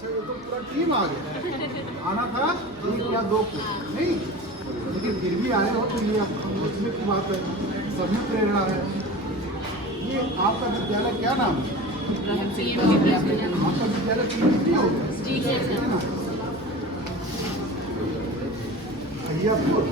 ये तो पूरा टीम आ गया। आना था 1 या 2 को नहीं, लेकिन फिर भी आए हो तो ये इसमें की बात है, सब में प्रेरणा है। ये आपका विद्यालय क्या नाम है? आपका विद्यालय PMC हो गया? अहियापुर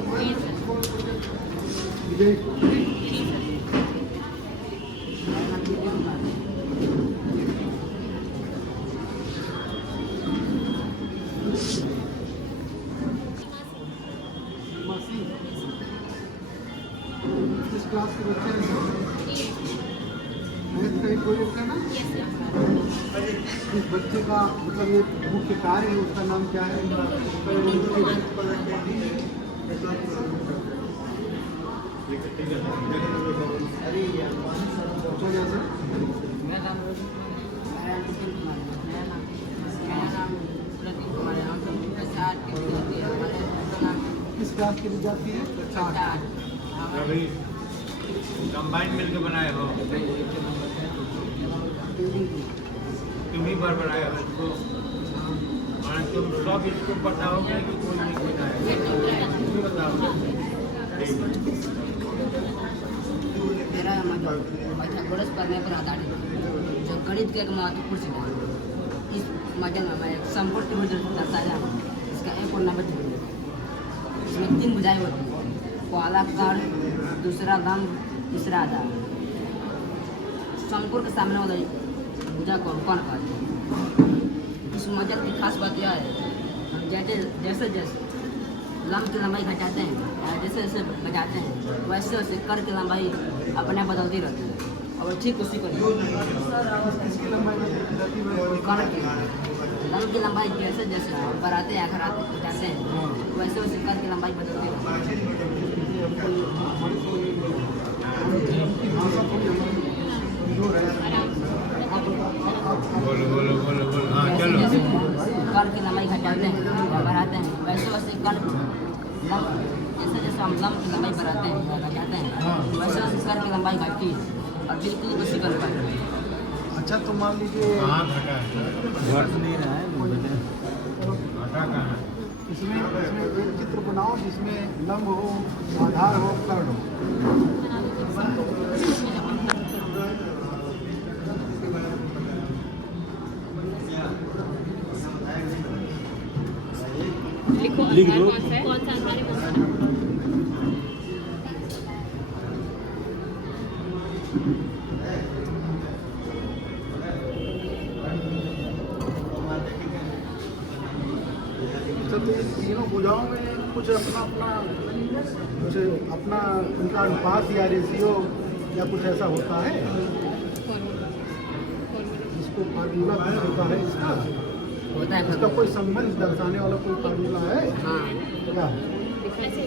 किस क्लास के बच्चे हैं? मैथ का ही प्रोजेक्ट है ना? इस बच्चे का मतलब ये मुख्य कार्य है, उसका नाम क्या है? किस क्लास के विद्यार्थी है? 4। कभी कंबाइन मिलकर बनाए हो, तुम ही पर बनाए हो इसको, और तुम सब इसको बताओगे कि कोई नहीं बनाएगा, तुम बताओगे। मेरा गोरस करने पर आधारित जो गणित के एक महत्वपूर्ण सिद्धांत इस मॉडल में मैं संपूर्ण त्रिभुज दर्शाया हूँ। इसका एक और नंबर इसमें 3 भुजाएं होती हैं, पहला कर्ण, दूसरा लंब, तीसरा आधार। संपूर्ण के सामने वाला भुजा को कौन कहते हैं? इस मॉडल की खास बात यह है, हम जैसे जैसे लंब की लंबाई घटाते हैं, जैसे जैसे घटाते हैं वैसे वैसे कर्ण की लंबाई अपने बदलती रहती है। और ठीक उसी को किसकी लंबाई कर्ण की लंब की लंबाई जैसे जैसे बढ़ाते हैं घटाते हैं वैसे वैसे कर्ण की लंबाई बदलती रहती बोलो हाँ चलो। है। कर्ण की लंबाई घटाते हैं या बढ़ाते हैं वैसे वैसे कर्ण जैसे जैसे हम लंब की लंबाई बढ़ाते हैं या घटाते हैं वैसे वैसे कर्ण की लंबाई घटती है और बिल्कुल उसी कर्ण पर। अच्छा तो मान लीजिए कहाँ घटा है? घट नहीं रहा है, घटा कहाँ है? इसमें एक चित्र बनाओ जिसमें लंब हो, आधार हो, कर्ण हो। लिख दो कौन सा आधार है? तो ये तीनों भुजाओं में कुछ अपना उनका अनुपात या रेशियो या कुछ ऐसा होता है, इसको फार्मूला कुछ होता है इसका, होता है इसका कोई संबंध दर्शाने वाला कोई फार्मूला है हाँ। क्या? पीछे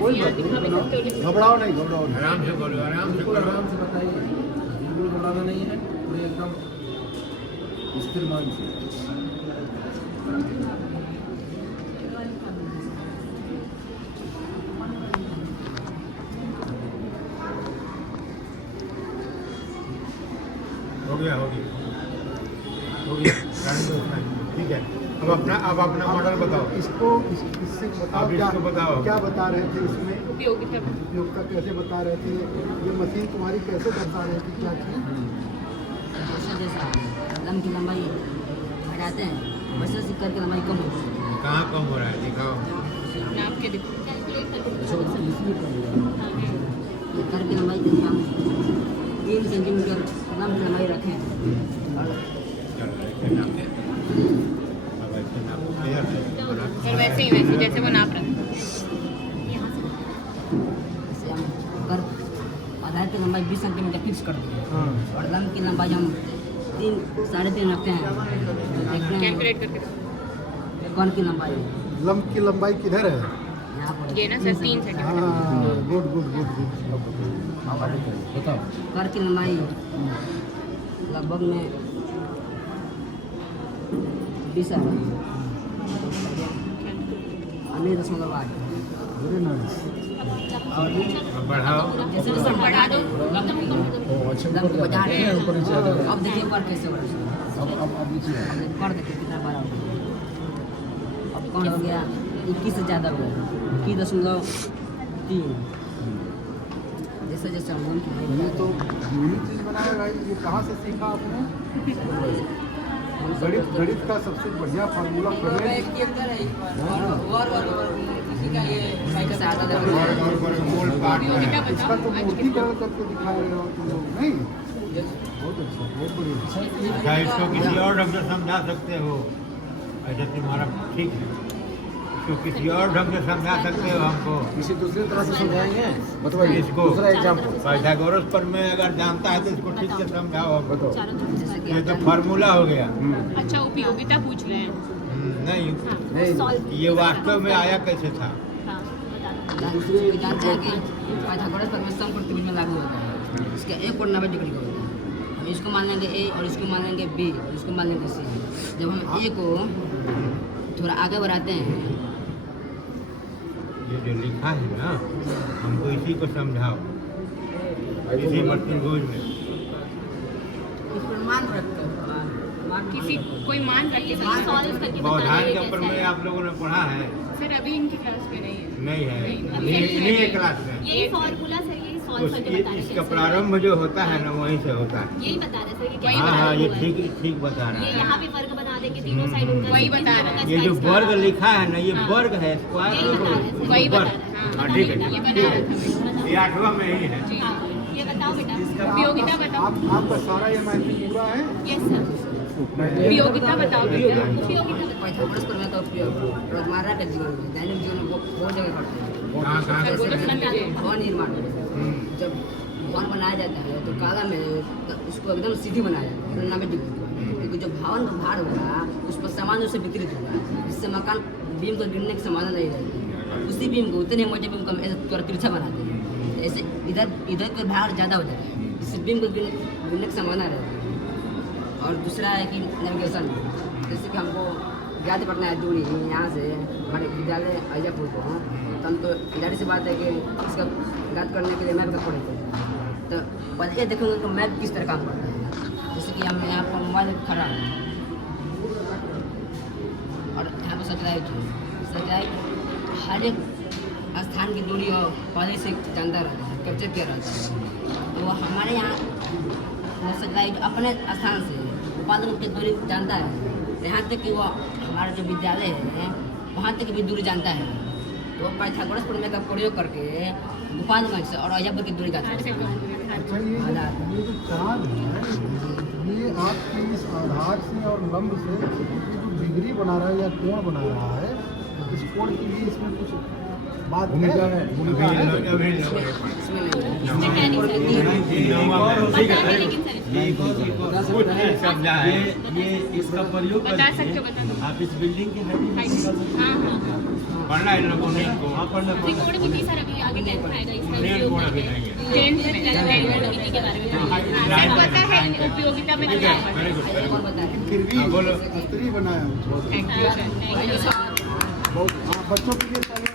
कोई क्या बात नहीं, घबराओ नहीं, घबराओ नहीं, आराम से बोलो, आराम से बिल्कुल करो। आराम से बताइए, बिल्कुल घबराना नहीं है, पूरे एकदम स्थिर मान से। हो गया ठीक है। अब अपना मॉडल बताओ। इसको इससे बताओ, आप इसको बताओ। क्या बता रहे थे इसमें, उपयोगिता उपयोगिता कैसे बता रहे थे, ये मशीन तुम्हारी कैसे बता रहे थे, क्या चीज़? जैसे जैसा लंब की लंबाई घटाते हैं वैसे वैसे कर्ण की लंबाई कम होती है। कहाँ कम हो रहा है दिखाओ। नाप के देखो ये कर्ण की लंबाई जैसे हम 3 सेंटीमीटर लंब की लंबाई रखें चलो ऐसे नाप दे। अब ऐसे नाप इधर से बोला। और वैसे जैसे वो नाप रहा है। जैसे हम कर्ण आधार की लंबाई 20 सेंटीमीटर फिक्स कर दिए हाँ, और लंब की लंबाई हम 3-3.5 रखते हैं। देखते हैं कैलकुलेट करके कर्ण की लंबाई लंब की लंबाई किधर है? यहाँ पर ये ना सर 3 सेंटीमीटर। हाँ, गुड गुड गुड गुड। बताओ। कर्ण की लंबाई लगभग में 20 है। 9.8 वेरी नाइस। बढ़ाओ। जैसे जैसे हम बढ़ा दो अच्छा लंब को बढ़ा रहे हैं। ऊपर नीचे आ जाएगा। अब देखिए ऊपर कैसे हो रहा है। अब नीचे है। अब कर देखिए कितना बड़ा हो गया। अब कौन हो गया 21 से ज़्यादा हो गया 21.3 जैसे जैसे हम बोल ये तो यूनिक चीज़ बनाया भाई, ये कहाँ से सीखा आपने? गणित का सबसे बढ़िया फार्मूला फ्रेंच मूल पाठ है। इसका तो मूर्तिकरण करके दिखाए हो तुम लोग, नहीं? बहुत अच्छा, बहुत बढ़िया। क्या इसको किसी और ढंग से समझा सकते हो? ऐसा तुम्हारा ठीक है, इसको किसी और ढंग से समझा सकते हो हमको? किसी दूसरी तरह से समझाएंगे मतलब इसको दूसरा एग्जाम्पल पाइथागोरस पर में अगर जानता है तो इसको ठीक से समझाओ हमको। बताओ। जैसे कि ये तो फार्मूला हो गया। अच्छा उपयोगिता पूछ रहे हैं। नहीं, नहीं ये वास्तव में आया कैसे था? जानते हैं कि पाइथागोरस प्रमेय समकोण त्रिभुज में लागू होता है। इसका एक कोण 90 डिग्री का होता है। हम इसको मान लेंगे ए और इसको मान लेंगे बी और इसको मान लेंगे सी। जब हम ए को थोड़ा आगे बढ़ाते हैं ये जो लिखा है ना, हमको इसी को समझाओ, इसी मर्तिभुज में। इस पर मान रखकर किसी कोई मान रख के सॉल्व करके बौधान के ऊपर में आप लोगों ने पढ़ा है? सर अभी इनकी क्लास में नहीं है। नहीं है, अभी इन्हीं के क्लास में। यही फॉर्मूला सर यही सॉल्व करके बता रहे इसका हैं प्रारंभ जो होता है ना वहीं से होता है। यही बता रहे सर कि हाँ हाँ, ये ठीक बता रहा ये है। यहाँ पे वर्ग बना देंगे तीनों साइड उनका वही बता रहा है। ये जो वर्ग लिखा है ना, ये वर्ग है, स्क्वायर यही बता रहे हैं। वही बता वर्ग। रहे हैं। हाँ ठीक है, ये ठीक बता रहा है। था मैं। ये 8वां में ही है। जी हाँ, ये बताओ बेटा उपयोगिता बताओ। आपका सारा ये मैथिली पूरा है? यस सर उपयोगिता बताओ बेटा। उपयोगिता बताओ पाइथागोरस प्रमेय का उपयोग रोजमर्रा के जीवन में दैनिक जीवन में बहुत जगह करते हैं। कहाँ कहाँ? जैसे भवन निर्माण में हम्म। जब भवन बनाया जाता है तो काला में तो उसको एकदम सीधी बनाया जाता है 90 डिग्री पर। क्योंकि जो भवन का भार होगा उस पर सामान से वितरित होगा, जिससे मकान बीम को गिरने की संभावना नहीं रहती। उसी बीम को उतने मोटे बीम को हम ऐसे थोड़ा तिरछा बनाते हैं, ऐसे इधर का भार ज़्यादा हो जाता है, जिससे बीम को गिरने की संभावना रहती है। और दूसरा है कि नेविगेशन, जैसे कि हमको ज्ञात करना है दूरी यहाँ से हमारे विद्यालय अजयपुर को, तो हम तो जाहिर सी बात है कि इसका ज्ञात करने के लिए मैप का पड़ेगा। तो पहले ये देखोगे कि मैप किस तरह काम करता है। जैसे कि हम यहाँ पर मोबाइल खड़ा है और यहाँ पर सैटेलाइट है। सैटेलाइट हर एक स्थान की दूरी और पहले से जानता रहता है, कैप्चर किया रहता है। तो वो हमारे यहाँ सैटेलाइट अपने स्थान से उत्पादन की दूरी जानता है, यहाँ तक कि वो हमारा जो विद्यालय है वहाँ तक भी दूरी जानता है। तो पाइथागोरस प्रमेय का प्रयोग करके गोपालगंज से और अजयपुर की दूरी जानता है। अच्छा, ये जो चाँद है, ये आपके इस आधार से और लंब से ये जो डिग्री बना रहा है या कोण बना रहा है, इस कोण के लिए इसमें कुछ बात भूमिका है। भूमिका है? इसमें नहीं है। इसमें टेनिस रहती है बताएंगे लेकिन सर कुछ नहीं समझा है। ये इसका प्रयोग बता सकते हो, बता दो। आप इस बिल्डिंग की हाँ हाँ पढ़ना है इन लोगों ने इनको। त्रिकोण भी सर अभी आगे 10th में आएगा इसका नहीं, कोण अभी नहीं है। 10th में त्रिकोणमिति के बारे में सर पता है उपयोगिता में ठीक क्या है, वेरी गुड। एक और बता रहे हैं। फिर भी हाँ, बोलो। स्त्री बनाया थैंक यू सर। बहुत, हाँ, बच्चों के लिए पहले